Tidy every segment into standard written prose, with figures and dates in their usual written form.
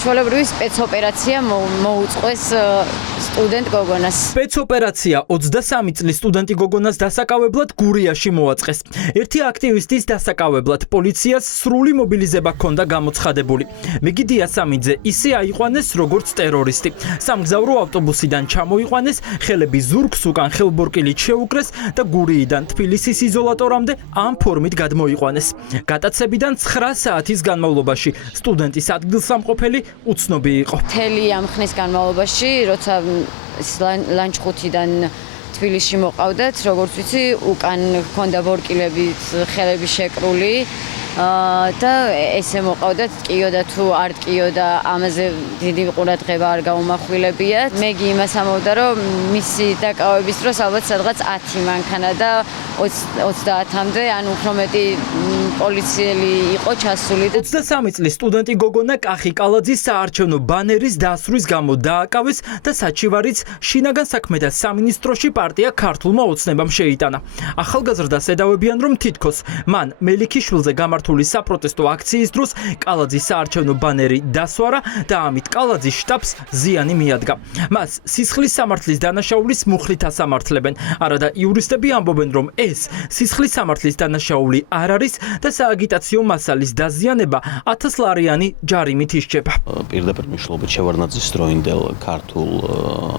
ჩვეულებრივი სპეცოპერაცია მოუწყვეს სტუდენტ გოგონას. სპეცოპერაცია 23 წლის სტუდენტი გოგონას დასაკავებლად გურიაში მოაწყეს. ერთი აქტივისტის დასაკავებლად პოლიციას სრული მობილიზება ჰქონდა გამოცხადებული. მეგი დიასამიძე ისე აიყვანეს როგორც ტერორისტი. სამგზავრო ავტობუსიდან ჩამოიყვანეს, ხელები ზურგს უკან ხელბორკილით შეუკრეს და გურიიდან თბილისის იზოლატორამდე ამ ფორმით გადმოიყვანეს. გატაცებიდან 9 საათის განმავლობაში სტუდენტის ადგილსამყოფელი უცნობი იყო. მთელი ამ ხნის განმავლობაში, როცა ლანჩხუთიდან თბილისში მოყავდათ, როგორც ვიცი, უკან ჰქონდა ბორკილებით ხელები შეკრული და ესე მოყავდათ, ტკიოდა თუ არ ტკიოდა, ამაზე დიდი ყურადღება არ გაუმახვილებიათ. მეგი იმას ამბობდა, რომ მისი დაკავების დროს ალბათ სადღაც 10 მანქანა და 30-მდე, ან უფრო მეტი პოლიციელი იყო ჩასული. 23 წლის სტუდენტი გოგონა კახი კალაძის საარჩევნო ბანერის დასვრის გამო დააკავეს და საჩივარიც შინაგან საქმეთა სამინისტროში პარტია ქართულმა ოცნებამ შეიტანა. ახალგაზრდას ედავებიან, რომ თითქოს მან მელიქიშვილზე გამართული საპროტესტო აქციის დროს კალაძის საარჩევნო ბანერი დასვარა და ამით კალაძის შტაბს ზიანი მიადგა. მას სისხლის სამართლის დანაშაულის მუხლით ასამართლებენ. არადა იურისტები ამბობენ, რომ ეს სისხლის სამართლის დანაშაული არ არის და სააგიტაციო მასალის დაზიანება 1000 ლარიანი ჯარიმით ისჯება. პირდაპირ მნიშვნელობით შევარდნაძის დროინდელ ქართულ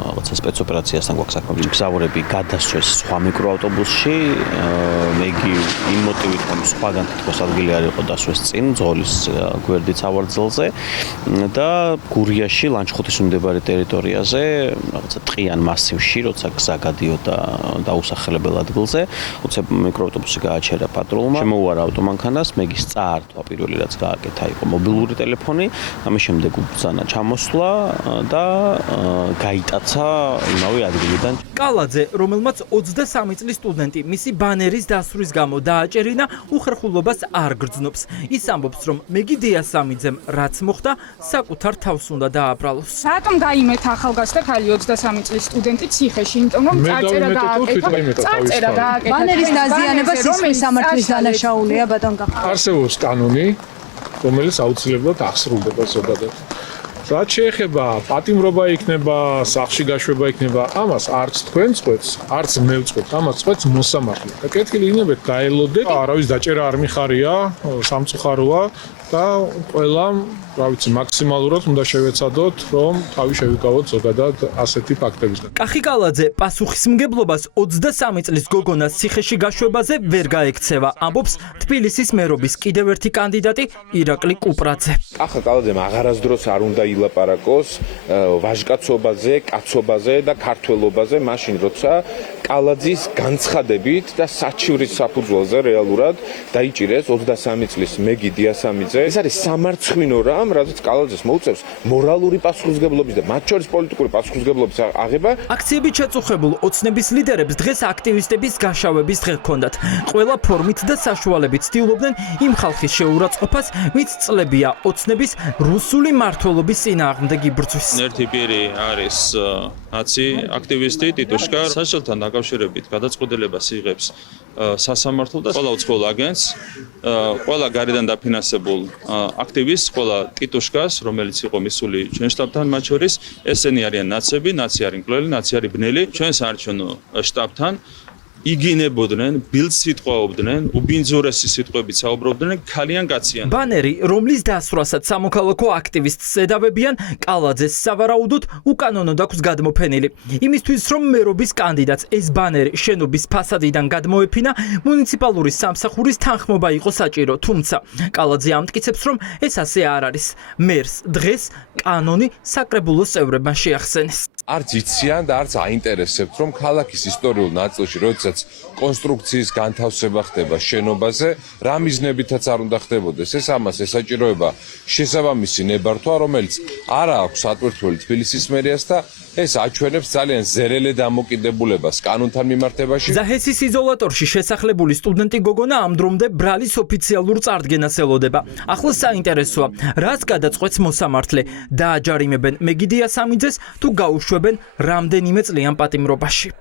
რაღაცა სპეცოპერაციასთან გვაქვს საქმე. მგზავრები გადასვეს სხვა მიკროავტობუსში, მეგი იმ მოტივით, რომ სხვაგან თითქოს ადგილი არ იყო დასვეს წინ ძღოლის გვერდით სავარძელზე და გურიაში ლანჩხუთის მიმდებარე ტერიტორიაზე რაღაცა ტყიან მასივში, როცა გზა გადიოდა დაუსახელებელ ადგილზე, უცებ მიკროავტობუსი გააჩერა პატრულმა, შემოუარა ავტომანქანას, მეგის წაართვა პირველი რაც გააკეთა იყო მობილური ტელეფონი, ამის შემდეგ უბრძანა ჩამოსვლა და გაიტაცა იმავე ადგილიდან. კალაძე, რომელმაც 23 წლის სტუდენტი მისი ბანერის დასვრის გამო დააჭერინა, უხერხულობას არ გრძნობს. ის ამბობს, რომ მეგი დიასამიძემ რაც მოხდა, საკუთარ თავს უნდა დააბრალოს. რატომ გაიმეთა ახალგაზრდა ქალი 23 წლის სტუდენტი ციხეში, იმიტომ რომ წარწერა გააკეთა. ბანერის დაზიანება სისხლის სამართლის დანაშაულია, ბატონ გახა. არსებობს კანონი, რომელიც აუცილებლად აღსრულდება ზოგადად. რაც შეეხება პატიმრობა იქნება, სახლში გაშვება იქნება, ამას არც თქვენ წყვეტს, არც მე ვწყვეტ, ამას წყვეტს მოსამართლე. და კეთილი იქნებათ გაელოდეთ, არავის დაჭერა არ მიხარია, სამწუხაროა და ყველამ, რა ვიცი, მაქსიმალურად უნდა შევეცადოთ, რომ თავი შევიკავოთ ზოგადად ასეთი ფაქტებისგან. კახი კალაძე პასუხისმგებლობას 23 წლის გოგონას ციხეში გაშვებაზე ვერ გაექცევა, ამბობს თბილისის მერობის კიდევ ერთი კანდიდატი ირაკლი კუპრაძე. კახა კალაძემ აღარასდროს არ უნდა ილაპარაკოს ვაჟკაცობაზე, კაცობაზე და ქართველობაზე, მაშინ როცა კალაძის განცხადებით და საჩივრის საფუძველზე რეალურად დაიჭირეს 23 წლის მეგი დიასამიძე. ეს არის სამარცხვინო რამ, რაც კალაძეს მოუწევს მორალური პასუხისმგებლობის და მათ შორის პოლიტიკური პასუხისმგებლობის აღება. აქციებით შეწუხებულ ოცნების ლიდერებს დღეს აქტივისტების გაშავების დღე ჰქონდათ. ყველა ფორმით და საშუალებით ცდილობდნენ იმ ხალხის შეურაცხყოფას, ვინც წლებია ოცნების რუსული მმართველობის წინააღმდეგ იბრძვის. ერთი პირი არის ნაცი აქტივისტი ტიტუშკა, საშელთან დაკავშირებით გადაწყვეტილებას იღებს სასამართლო და ყველა უცხოელ აგენტს, ყველა გარედან დაფინანსებულ აქტივისტს, ყველა ტიტუშკას, რომელიც იყო მისული ჩვენ შტაბთან, მათ შორის ესენი არიან ნაცები, ნაცი არის მკვლელი, ნაცი არის ბნელი, ჩვენ საარჩევნო შტაბთან იგინებოდნენ, ბილდს სიტყვაობდნენ, უბინძურესი სიტყვებით საუბრობდნენ, ქალიან კაციან. ბანერი, რომლის დასვრასაც სამოქალაქო აქტივისტს ედავებიან, კალაძეს სავარაუდოდ უკანონოდ აქვს გადმოფენილი. იმისთვის, რომ მერობის კანდიდატს ეს ბანერი შენობის ფასადიდან გადმოეფინა, მუნიციპალური სამსახურის თანხმობა იყო საჭირო, თუმცა კალაძე ამტკიცებს, რომ ეს ასე არ არის. მერს დღეს კანონი საკრებულოს წევრებმა შეახსენეს. არც იციან და არც აინტერესებთ, რომ ქალაქის ისტორიულ ნაწილში, როდესაც კონსტრუქციის განთავსება ხდება შენობაზე, რა მიზნებითაც არ უნდა ხდებოდეს. ეს ამას ესაჭიროება შესაბამისი ნებართვა, რომელიც არა აქვს ატვირთული თბილისის მერიას და ეს აჩვენებს ძალიან ზერელე დამოკიდებულებას კანონთან მიმართებაში. ზაჰესის იზოლატორში შესახლებული სტუდენტი გოგონა ამ დრომდე ბრალის ოფიციალურ წარდგენას ელოდება. ახლა საინტერესოა, რას გადაწყვეტს მოსამართლე, დააჯარიმებენ მეგი დიასამიძეს თუ გაუშვებენ რამდენიმე წლიან პატიმრობაში.